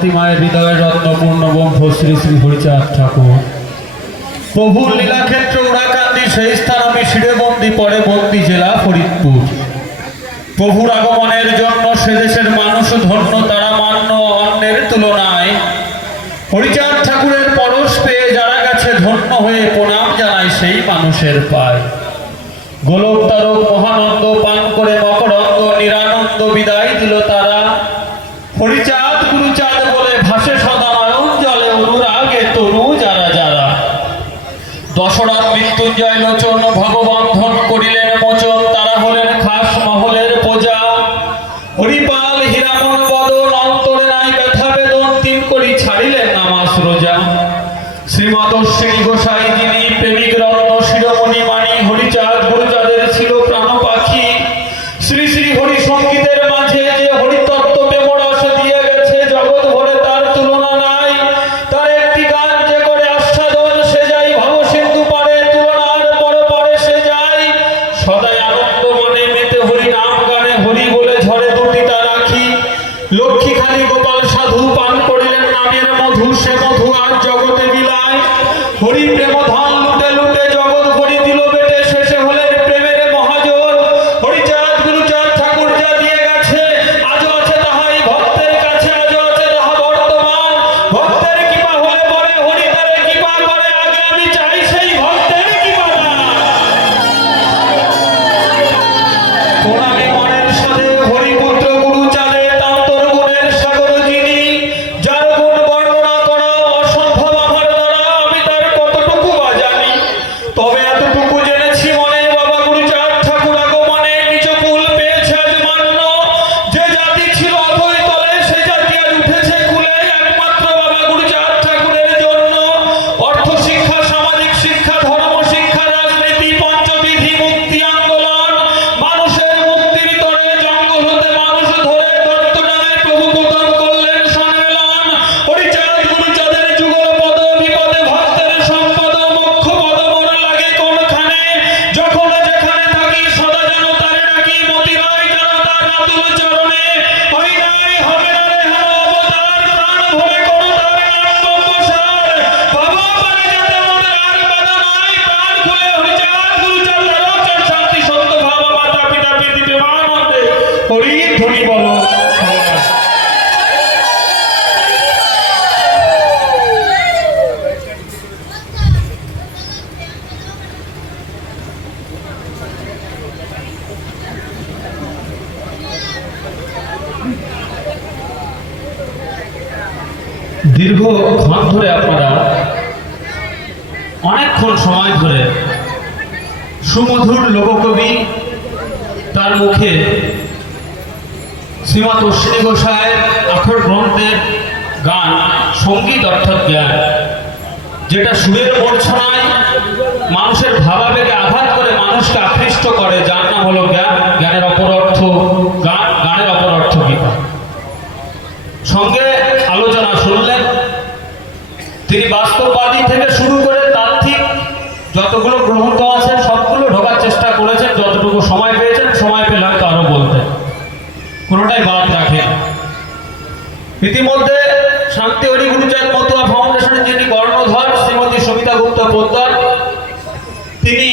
শান্তিমায়ের হৃদয়ের রত্নপূর্ণ ব্রহ্ম শ্রী শ্রী হরিচাঁদ ঠাকুর। প্রভুর লীলাক্ষেত্র উড়াকান্দি, সেই স্থান আমি শিরেবন্দি পরে বন্দি জেলা ফরিদপুর। প্রভুর আগমনের জন্য সে দেশের মানুষ ধন্য, তারা মান্য অন্যের তুলনায়। হরিচাঁদ ঠাকুরের পরশ পেয়ে যারা গেছে, ধন্য হয়ে প্রণাম জানায় সেই মানুষের পায়। গোলক তারক মহানন্দ পান করে মকরন্দ, নিরানন্দ বিদায় দিল তারা। হরিচাঁদ গুরুচাঁদ বলে ভাসে সদা নয়ন জলে অনুরাগে তরু যারা যারা মৃত্যুঞ্জয় লোচন ভগবন্ধন করিলেন মোচন, তারা হলেন খাস প্রজা। হরিপাল, হীরামন, বদন, অন্তরে নাই ব্যথা তিন করি ছাড়িলেন নামাজ রোজা। শ্রীমদ শ্রী গোসাই ধরে আপনারা, অনেকক্ষণ সময় ধরে সুমধুর লোককবি তার মুখে শ্রীমৎ অশ্বিনী গোসাইয়ের আখর গ্রন্থের গান, সংগীত অর্থাৎ জ্ঞান, যেটা সুরের মূর্ছনায় মানুষের ভাবাবেগে আঘাত করে মানুষকে আকৃষ্ট করে, যার নাম হলো জ্ঞান। জ্ঞানের অপর অর্থ গান, গানের অপর অর্থ গীতা। সঙ্গে আলোচনা শুনলেন তিনি বাস্তববাদী থেকে শুরু করে তাত্ত্বিক যতগুলো গ্রন্থ আছে, সবগুলো ঢোকার চেষ্টা করেছেন, যতটুকু সময় পেয়েছেন, সময় পেলে হয়তো আরও বলতেন। কোনোটাই বাদ রাখেন ইতিমধ্যে শান্তি হরি গুরুচাঁদ মতুয়া ফাউন্ডেশনের যিনি কর্ণধর, শ্রীমতী সবিতা গুপ্ত পোদ্দার, তিনি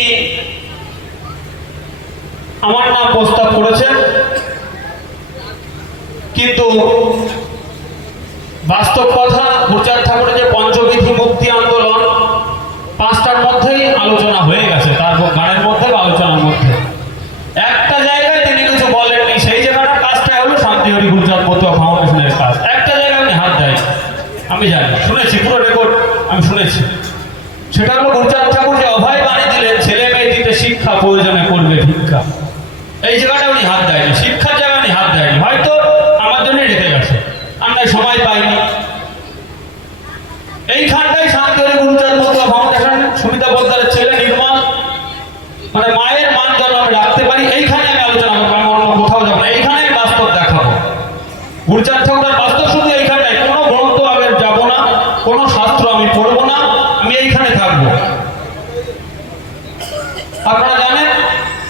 আমার নাম প্রস্তাব করেছেন। কিন্তু বাস্তব কথা গুরুচাঁদ ঠাকুরের যে পঞ্চবিধি মুক্তি আন্দোলন মধ্যেই আলোচনা হয়ে গেছে, তার গানের মধ্যে বা আলোচনার মধ্যে। একটা জায়গায় তিনি কিছু বলেননি, সেই জায়গাটা কাজটা হলো শান্তিহরি গুরুচাঁদ মতুয়া ফাউন্ডেশনের কাজ। একটা জায়গায় উনি হাত দেয়। আমি জানি, শুনেছি, পুরো রেকর্ড আমি শুনেছি। সেটা হলো গুরুচাঁদ ঠাকুর যে অভয় বাণী দিলেন, ছেলে মেয়ে দিতে শিক্ষা, প্রয়োজনে করবে ভিক্ষা। এই জায়গাটা উনি হাত দেয়নি, শিক্ষার জায়গায় উনি হাত দেয়নি। হয়তো আমার জন্যই রেখে গেছে, আমরা সময় পাইনি। এইখানটাই শান্তিহরি গুরুচাঁদ মতুয়া ফাউন্ডেশন সুমিতা পোদ্দারের ছেলে নির্মল মানে মায়ের মান যেন আমি রাখতে পারি এইখানে আমি আলোচনা করব আমি অন্য কোথাও যাব না এইখানে আমি বাস্তব দেখাবো গুরুচাঁদ ঠাকুরের বাস্তব শুধু এইখানে কোনো গ্রন্থ আমি যাব না কোনো শাস্ত্র আমি পড়ব না আমি এইখানে থাকব আপনারা জানেন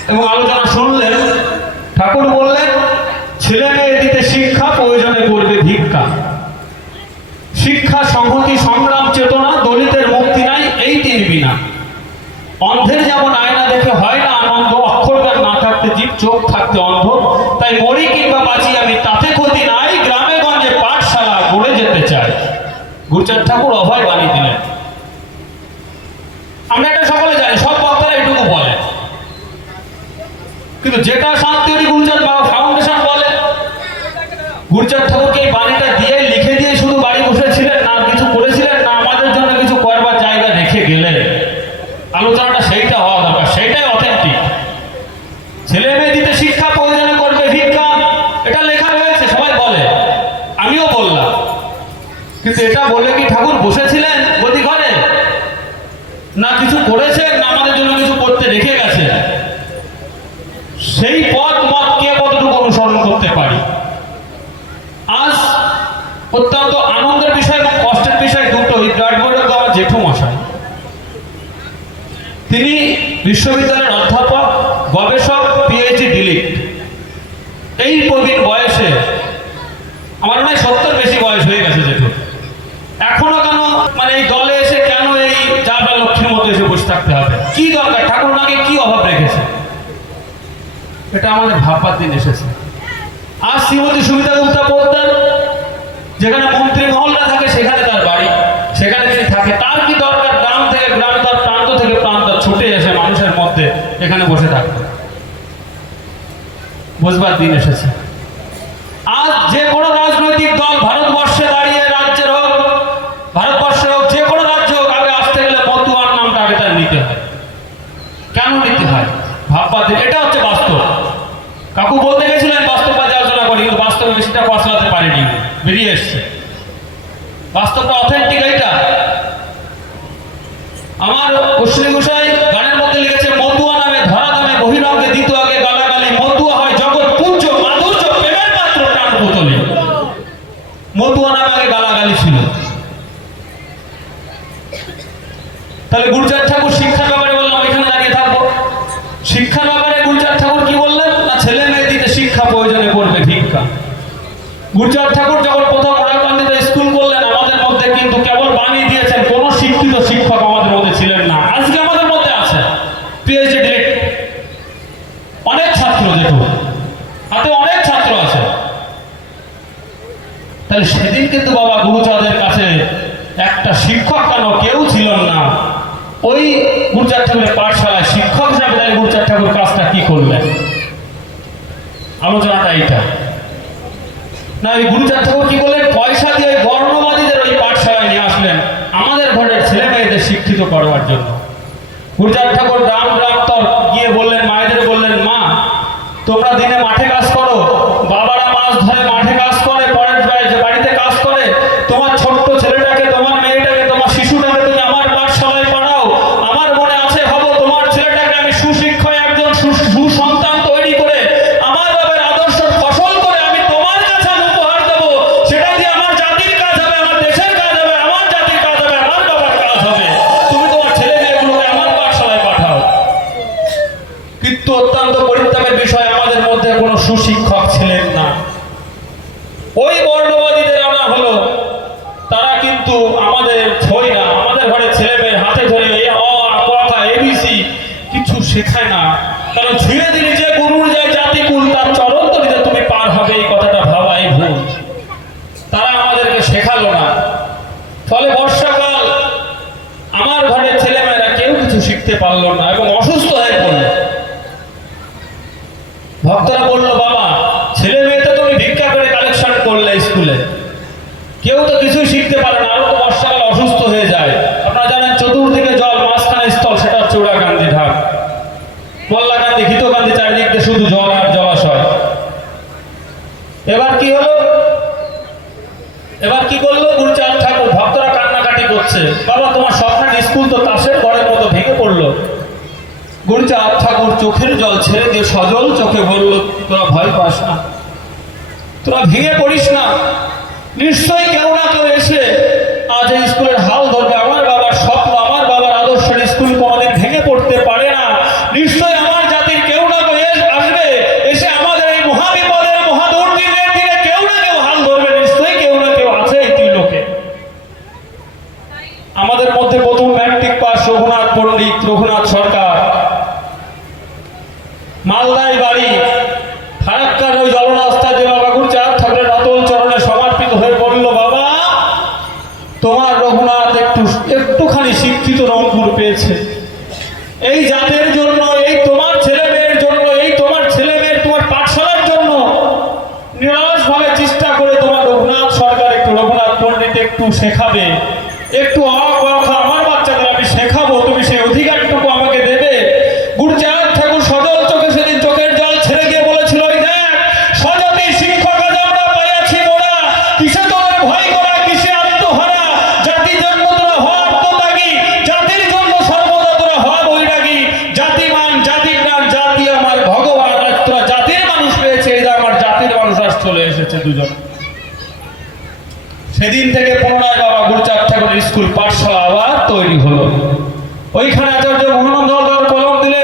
এবং আলোচনা শুনলেন ঠাকুর বললেন ছেলে মেয়ে দিতে শিক্ষা প্রয়োজনে করবে ভিক্ষা শিক্ষা সংহতি সংগ্রাম চেতনা দলিতের মুক্তি নাই এই তিন বিনা অন্ধের যেমন আয়না দেখে হয় না আনন্দ অক্ষরজ্ঞান না থাকতে জীব চোখ থাকতে অন্ধ তাই মরি কিংবা বাঁচি আমি তাতে ক্ষতি নাই, গ্রামে গঞ্জে পাঠশালা গড়ে যেতে চাই। গুরুচাঁদ ঠাকুর অভয় বাণী দিলেন। আমরা এটা সকলে জানি, সব বক্তারা এটুকু বলে। কিন্তু যেটা শান্তি গুরুচাঁদ বাবা ফাউন্ডেশন বলে। গুরুচাঁদ ঠাকুরকে এই বাণীটা দিয়ে লিখে দিয়ে শুধু বাড়ি বসেছিলেন না কিছু করেছিলেন না আমাদের জন্য কিছু করবার জায়গা রেখে গেলেন আলোচনাটা সেইটা হওয়া দরকার সেইটাই অথেন্টিক ছেলে মেয়ে দিতে শিক্ষা প্রয়োজনে করবে ভিক্ষা এটা লেখা রয়েছে সবাই বলে আমিও বললাম কি ঠাকুর বসেছিলেন গদি ঘরে? না কিছু করেছেন? না আমাদের জন্য কিছু করতে রেখে সেই পথ মত কে কতটুকু অনুসরণ করতে পারি? আজ অত্যন্ত আনন্দের বিষয় কষ্টের বিষয় আমার জেঠু মশাই তিনি বিশ্ববিদ্যালয়ের অধ্যাপক গবেষক পিএইচডি ডিলিট এই প্রবীণ বয়সে আমার মনে হয় সত্তর বেশি বয়স হয়ে গেছে জেঠু এখনও কেন মানে এই দলে এসে কেন এই যাবা লক্ষ্মীর মতো এসে বসে থাকতে হবে কি দরকার ঠাকুর নাকি কি অভাব রেখেছে এটা আমাদের ভাববার দিন এসেছে। আর শ্রীমতী সুবিধা গুপ্তা বলতেন, যেখানে মন্ত্রী মহল্লা থাকে, সেখানে তার বাড়ি। সেখানে তিনি থাকে। তার কি দরকার? গ্রাম থেকে গ্রাম, তার প্রান্ত থেকে প্রান্ত, ছুটে এসে মানুষের মধ্যে এখানে বসে থাকবে। বুঝবার দিন এসেছে আজ যে কোনো রাজনৈতিক দল ভারতবর্ষে দাঁড়িয়ে রাজ্যের হোক ভারতবর্ষে হোক যে কোনো রাজ্য হোক আগে আসতে গেলে মতুয়ার নামটা আগে তার নিতে হয় কেন নিতে হয় ভাববার দিন এটা হচ্ছে বাস্তব কাকু বলতে গেছিলেন বাস্তববাদী আলোচনা করি কিন্তু বাস্তবে বেশিটা ফসলাতে পারিনি বেরিয়ে এসছে বাস্তবটা অথেন্টিক এইটা আমার অশ্বিনী গোসাই গানের মধ্যে লিখেছে মতুয়া নামে ধরা দামে বহিরঙ্গে দিত আগে গালাগালি মতুয়া হয় জগৎ পুঞ্জ মাধুর্য প্রেমের মাত্র প্রাণ পুতলে মতুয়া নামে আগে গালাগালি ছিল তাহলে গুরুচাঁদ ঠাকুর শিক্ষার ব্যাপারে বললাম এখানে দাঁড়িয়ে থাকব শিক্ষার ব্যাপারে গুরুচাঁদ ঠাকুর কি বললেন না ছেলে মেয়ে দিতে শিক্ষা প্রয়োজনে করবে ভিক্ষা গুরুচাঁদ ঠাকুর যখন প্রথম ওরাকান্দিতে স্কুল করলেন আমাদের মধ্যে কিন্তু কেবল বাণী দিয়েছেন কোনো শিক্ষিত শিক্ষক আমাদের মধ্যে ছিলেন না আজকে আমাদের মধ্যে আছে পিএইচডি ডিরেক্ট অনেক ছাত্র দেখুন হাতে অনেক ছাত্র আছে তাহলে সেদিন কিন্তু বাবা গুরুচাঁদের কাছে একটা শিক্ষক কেন কেউ ছিলেন না? ওই গুরুচাঁদ ঠাকুরের পাঠশালায় শিক্ষক হিসাবে তাহলে গুরুচাঁদ ঠাকুর কাজটা কি করলেন? আলোচনাটা এইটা। না, ওই গুরুচাঁদ ঠাকুর কি করলেন? পয়সা দিয়ে ওই বর্ণবাদীদের ওই পাঠশালায় নিয়ে আসলেন আমাদের ঘরের ছেলে মেয়েদের শিক্ষিত করবার জন্য। গুরুচাঁদ ঠাকুর রাম রাম গিয়ে বললেন, মায়েদের বললেন, মা তোমরা দিনে মাঠে কাজ করো, বাবারা মাছ ধরে মাঠে কাজ করে পরের বাড়িতে কাজ করে। তোমার ছোট্ট ছেলেটাকে, তোমার মেয়েটাকে, তোমার শিশুটাকে তুমি আমার পাঠশালায় পড়াও আমার মনে আছে হব তোমার ছেলেটাকে আমি সুশিক্ষায় একজন সু- সুসন্তান তৈরি করে আমার বাবার আদর্শ ফসল করে আমি তোমার কাছে আমি উপহার দেবো সেটা দিয়ে আমার জাতির কাজ হবে আমার দেশের কাজ হবে আমার জাতির কাজ হবে আমার বাবার কাজ হবে তুমি তোমার ছেলে মেয়েগুলোকে আমার পাঠশালায় পাঠাও কিন্তু অত্যন্ত পরিত্যাগের বিষয় আমাদের মধ্যে কোনো সুশিক্ষক ছিলেন না ওই বর্ণবাদীদের আনা হলো তারা কিন্তু আমাদের ছই না আমাদের ঘরে ছেলে মেয়ে হাতে ধরে এ অ আ, ক খ এবিসি কিছু শেখায় না কারণ ধীরে ধীরে যে গুরুর যায় জাতিকুল তার চরণ তলিতে তুমি পার হবে এই কথাটা ভাবাই ভুল তারা আমাদেরকে শেখালো না ফলে বর্ষাকাল আমার ঘরের ছেলেমেয়েরা কেউ কিছু শিখতে পারল না এবং অসুস্থ হয়ে পড়ল ভক্তরা বলল বাবা ছেলে মেয়ে তো তুমি ভিক্ষা করে কালেকশন করলে স্কুলে কেউ তো কিছুই শিখতে পারে না আরও তো বর্ষাকাল অসুস্থ হয়ে যায় আপনারা জানেন চতুর্দিকে জল মাঝখানে স্থল সেটা হচ্ছে উড়াকান্দি ঢাক মল্লাকান্দি ঘিতকান্দি চারিদিক দিয়ে শুধু জল আর জলাশয় এবার কি হলো এবার কি করল গুরুচাঁদ ঠাকুর ভক্তরা কান্নাকাটি করছে বাবা তোমার স্বপ্নের স্কুল তো তাসের ঘরের মতো ভেঙে পড়ল গুরুচাঁদ ঠাকুর চোখের জল ছেড়ে দিয়ে সজল চোখে বলল, তোরা ভয় পাস না। তোরা ভেঙে পড়িস না। নিশ্চয়ই কেউ না কেউ এসে আজ এই স্কুলের পেয়েছে। এই জাতের জন্য, এই তোমার ছেলে মেয়ের জন্য, এই তোমার ছেলে মেয়ের তোমার পাঠশালার জন্য নিরাশ চেষ্টা করে তোমার রঘুনাথ সরকার একটু রঘুনাথ পণ্ডিত একটু শেখাবে, একটু সেদিন থেকে পুনরায় বাবা গুরুচাঁদ ঠাকুরের স্কুল পাঠশালা আবার তৈরি হলো। ওইখানে আচার্য মোহানন্দ কলম দিলে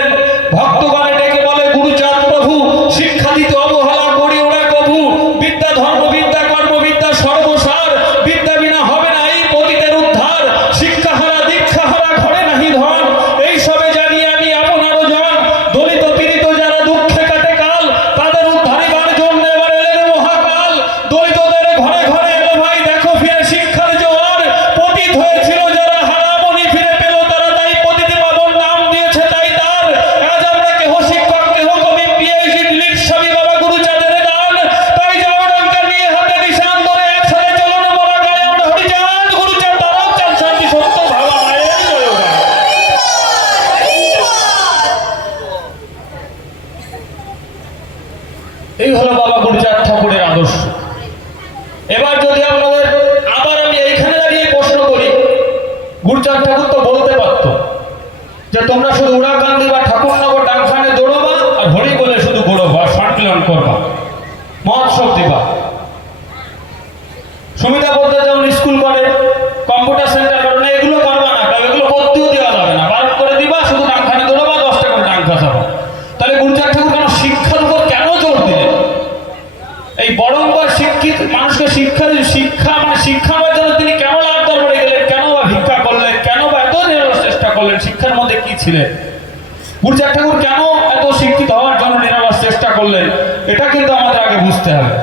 গুরুচার ঠাকুর কেন এত শিক্ষিত হওয়ার জন্য নিরাবাস চেষ্টা করলেন? এটা কিন্তু আমাদের আগে বুঝতে হবে।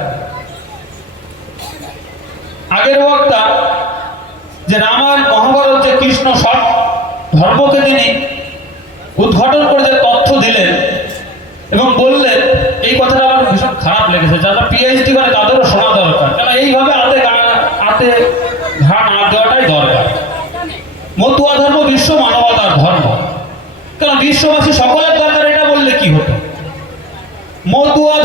আগের বক্তা যে রামায়ণ মহাভারত যে কৃষ্ণ সব ধর্মকে তিনি উদ্ঘাটন করে যে তথ্য দিলেন এবং বললেন, এই কথাটা আমার ভীষণ খারাপ লেগেছে। যারা পিএইচডি করে তাদেরও শোনা দরকার। কারণ এইভাবে আতে আতে বিশ্ববাসী সকলের দরকার এটা বললে কি হতো? মতুয়া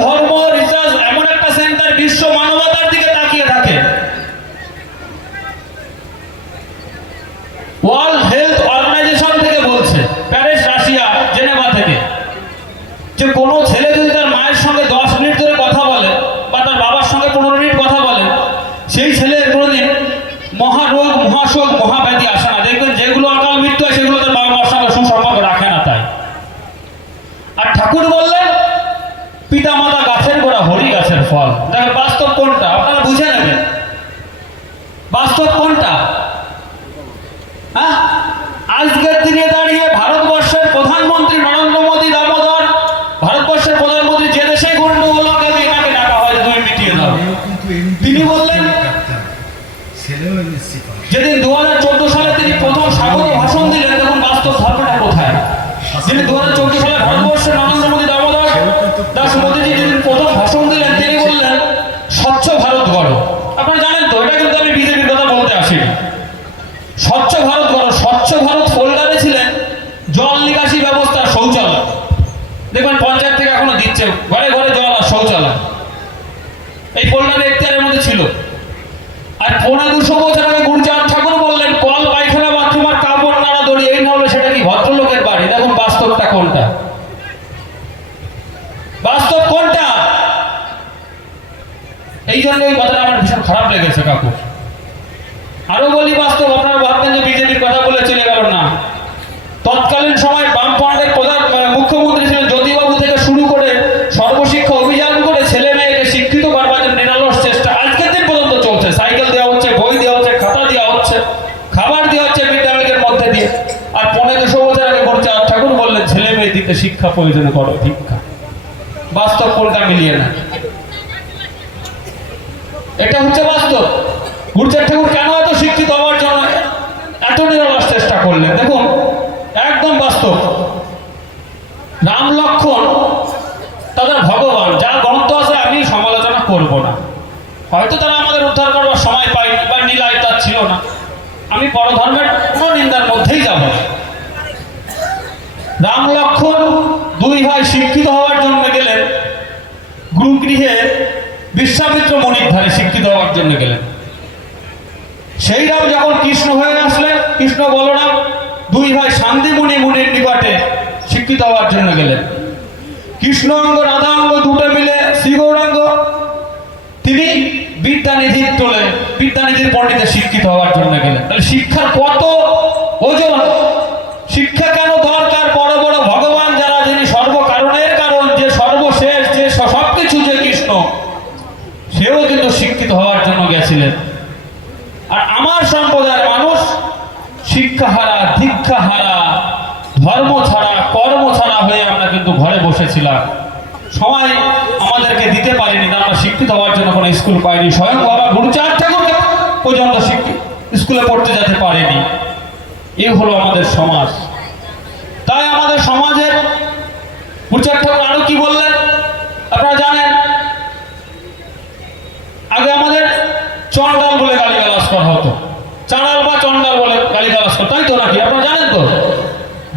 মেয়েদিতে শিক্ষা প্রয়োজনে করো, ভিক্ষা। বাস্তব কোনটা মিলিয়ে না। এটা হচ্ছে বাস্তব। গুরুচার ঠাকুর কেন এত শিক্ষিত হওয়ার জন্য এত নিরলস চেষ্টা করলেন? দেখুন, একদম বাস্তব। রাম লক্ষণ তাদের ভগবান যা গ্রন্থ আছে আমি সমালোচনা করব না। হয়তো তারা আমাদের উদ্ধার করবার সময় পায়নি বা নীলায় তার ছিল না। আমি পরধর্মের কোনো নিন্দার মধ্যেই যাব না। রাম লক্ষণ দুই ভাই শিক্ষিত হওয়ার জন্য গেলেন। গুরুগৃহে বিশ্বামিত্র মণির ধারে শিক্ষিত হওয়ার জন্য গেলেন। সেই রাম যখন কৃষ্ণ হয়ে আসলেন, কৃষ্ণ বলরাম দুই ভাই শান্তিমণি মুনির নিকটে শিক্ষিত হওয়ার জন্য গেলেন। কৃষ্ণ অঙ্গ, রাধা অঙ্গ দুটো মিলে শ্রী গৌরাঙ্গ, তিনি বিদ্যানিধির তোলে, বিদ্যানিধির পণ্ডিতে শিক্ষিত হওয়ার জন্য গেলেন। তাহলে শিক্ষার কত ওজন? শিক্ষা কেন দরকার বড় বড় ভগবান যারা যিনি সর্বকারণের কারণ যে সর্বশেষ যে সব কিছু যে কৃষ্ণ সেও কিন্তু শিক্ষিত হওয়ার জন্য গেছিলেন আর আমার সম্প্রদায়ের মানুষ শিক্ষা হারা দীক্ষা হারা ধর্ম ছাড়া, কর্ম ছাড়া হয়ে আমরা কিন্তু ঘরে বসেছিলাম। সময় আমাদেরকে দিতে পারেনি আমরা শিক্ষিত হওয়ার জন্য কোনো স্কুল পাইনি। স্বয়ং বাবা গুরুচাঁদ ঠাকুরকে পর্যন্ত স্কুলে পড়তে যেতে পারেনি। এ হলো আমাদের সমাজ। তাই আমাদের সমাজের গুরুচাঁদ ঠাকুর আরও কি বললেন আপনারা জানেন আগে আমাদের চন্ডাল বলে গালিগালাজ করা হতো চাঁড়াল বা চন্ডাল বলে গালিগালাজ করতো তাই তো নাকি আপনারা জানেন তো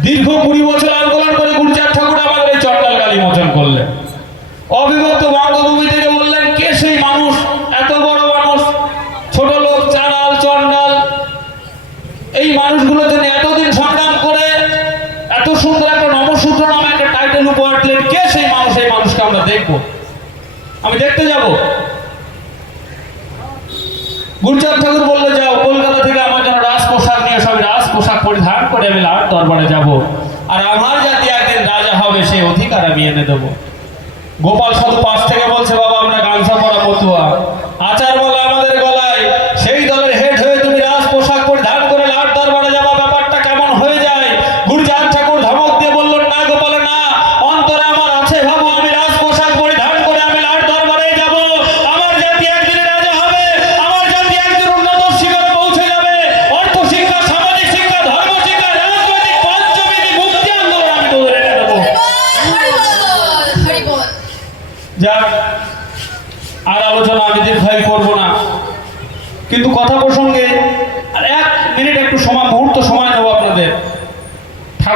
দীর্ঘ কুড়ি বছর আন্দোলন করে গুরুচাঁদ ঠাকুর আমাদের এই চন্ডাল গালি মোচন করলেন অবিভক্ত বঙ্গভূমি থেকে বললেন কে সেই মানুষ এত বড় মানুষ ছোট লোক চাঁড়াল চন্ডাল এই মানুষগুলোর জন্য এতদিন সংগ্রাম করে এত সুন্দর একটা নমসূত্র নামে একটা টাইটেল উপহার দিলেন কে সেই মানুষ এই মানুষকে আমরা দেখব আমি দেখতে যাব গুরুচাঁদ ঠাকুর বললে যাও কলকাতা থেকে আমার জন্য রাজ পোশাক নিয়ে সব রাজ পোশাক পরিধান করে আমি লাল দরবারে যাব আর আমার জাতি একদিন রাজা হবে সেই অধিকার আমি এনে দেবো গোপাল সাধু পাশ থেকে বলছে বাবা আমরা গামছা পরা মতুয়া আচার বলে আমাদের গলায় সেই দলের হেড হয়ে তুমি রাজ পোশাক পরিধান করে লাট দরবারে যাবা ব্যাপারটা কেমন হয়ে যায় গুরুচাঁদ ঠাকুর ধমক দিয়ে বললেন না গোপালে না অন্তরে আমার আছে ভাবো আমি রাজ পোশাক পরিধান করে আমি লাট দরবারে যাব আমার জাতি একদিন রাজা হবে আমার জাতি একদিন উন্নত শিখরে পৌঁছে যাবে অর্থ শিক্ষা সামাজিক শিক্ষা ধর্ম শিক্ষা রাজনৈতিক পঞ্চবিধি মুক্তি আন্দোলন আমি তোদের এনে দেবো যাক আর আলোচনা আমি দীর্ঘায়ু করব না কিন্তু কথা প্রসঙ্গে আর এক মিনিট একটু সময় মুহূর্ত সময় নেব আপনাদের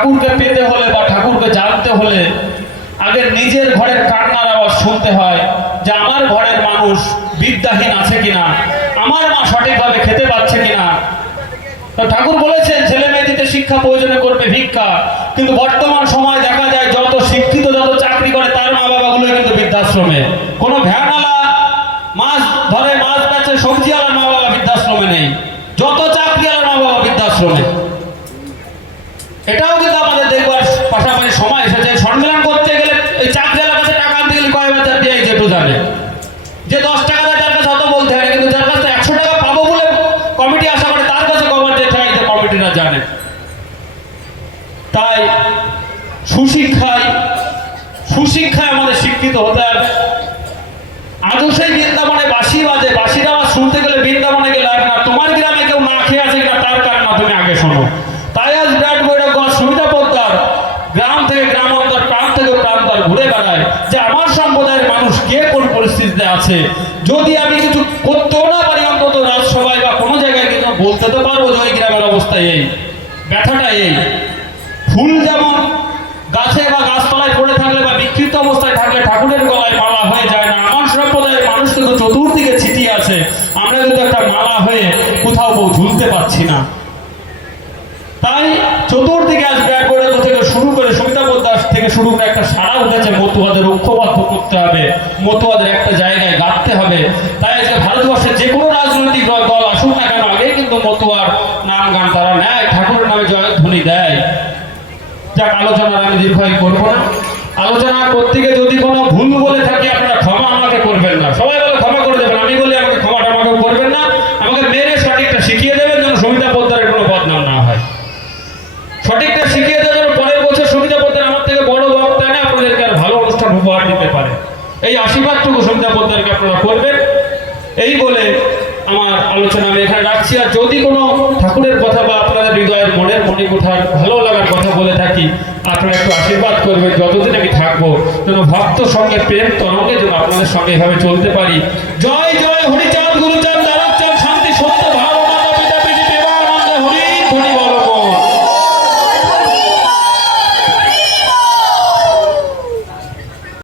ঠাকুরকে পেতে হলে বা ঠাকুরকে জানতে হলে আগে নিজের ঘরের কান্নার আওয়াজ শুনতে হয় যে আমার ঘরের মানুষ বিদ্যাহীন আছে কিনা, আমার মা সঠিকভাবে খেতে পাচ্ছে কিনা। তো ঠাকুর বলেছেন, ছেলে মেয়েদিতে শিক্ষা প্রয়োজনে করবে ভিক্ষা। কিন্তু বর্তমান সময় দেখা যায় যত শিক্ষিত যত চাকরি করে, তার মা বাবাগুলো কিন্তু বৃদ্ধাশ্রমে। কোনো ভ্যানওয়ালা মাছ ধরে, মাছ বেচে সবজিওয়ালার মা বাবা বৃদ্ধাশ্রমে নেই। যত চাকরিওয়ালার মা বাবা বৃদ্ধাশ্রমে। যেটু যে দশ টাকা দেয় তার কাছে অত বলতে হয় কিন্তু যার কাছে একশো টাকা পাবো বলে কমিটি আশা করে, তার কাছে কবার যেতে হয় যে কমিটিরা জানে। তাই সুশিক্ষায় সুশিক্ষায় আমাদের শিক্ষিত হতে হবে। আজও সেই বৃন্দাবনে বাঁশি বাজে, বাঁশির আওয়াজ শুনতে গেলে বৃন্দাবনে গেলে না। তোমার গ্রামে কেউ না খেয়ে আছে কিনা, তার কারণ তুমি আগে শোনো তাই আজ বিরাট বৈরাগঞ্জ সুবিধা পদ্মার গ্রাম থেকে গ্রামান্তর প্রান্ত থেকে প্রান্তর ঘুরে বেড়ায় যে আমার সম্প্রদায়ের মানুষ কে কোন পরিস্থিতিতে আছে। যদি আমি কিছু করতেও না পারি, অন্তত রাজসভায় বা কোনো জায়গায় কিছু বলতে তো পারব যে ওই গ্রামের অবস্থা এই। ব্যথাটা এই। ফুল যেমন গাছে বা গাছতলায় পড়ে থাকলে বা বিক্ষিপ্ত অবস্থায় থাকলে ঠাকুরের গলায় মালা হয়ে যায় না, আমার সম্প্রদায়ের মানুষ কিন্তু চতুর্দিকে ছিটিয়ে আছে। আমরা কিন্তু একটা মালা হয়ে কোথাও কেউ ঝুলতে পারছি না। তাই চতুর্দিকে আজ ব্যাকওয়ার্ড থেকে শুরু করে সবিতা পোদ্দার থেকে শুরু করে একটা সারা উঠেছে মতুয়াদের ঐক্যবদ্ধ করতে হবে, মতুয়াদের একটা জায়গায় গাঁথতে হবে। তাই আজকে ভারতবর্ষের যে কোনো রাজনৈতিক দল আসুক না কেন আগে কিন্তু মতুয়ার নাম গান তারা নেয়, ঠাকুরের নামে জয়ধ্বনি দেয়। যাক, আলোচনার আমি দীর্ঘায়ু করব না। আলোচনা করতে গিয়ে যদি কোনো ভুল বলে থাকি, আপনারা ক্ষমা আমাকে করবেন না। সবাই বলে ক্ষমা করে দেবেন, আমি বলি আমাকে ক্ষমাটা আমাকে করবেন না আমাকে মেরে সঠিকটা শিখিয়ে দেবেন যেন সবিতা পোদ্দারের কোনো বদনাম না হয় সঠিকটা শিখিয়ে দেওয়ার জন্য পরের বছর সুবিধা পড়তেন আমার থেকে বড় এই আশীর্বাদটুকু সন্ধ্যা পোদ্দারকে আপনারা করবেন এই বলে আমার আলোচনা আমি এখানে রাখছি আর যদি কোনো ঠাকুরের কথা বা আপনাদের হৃদয়ের মনের মনে কোথায় ভালো লাগার কথা বলে থাকি, আপনারা একটু আশীর্বাদ করবেন, যতদিন আমি থাকব, যেন ভক্ত সঙ্গে প্রেম তরঙ্গে যেন আপনাদের সঙ্গে এভাবে চলতে পারি। জয় জয়, হরিচাঁদ, গুরুচাঁদ।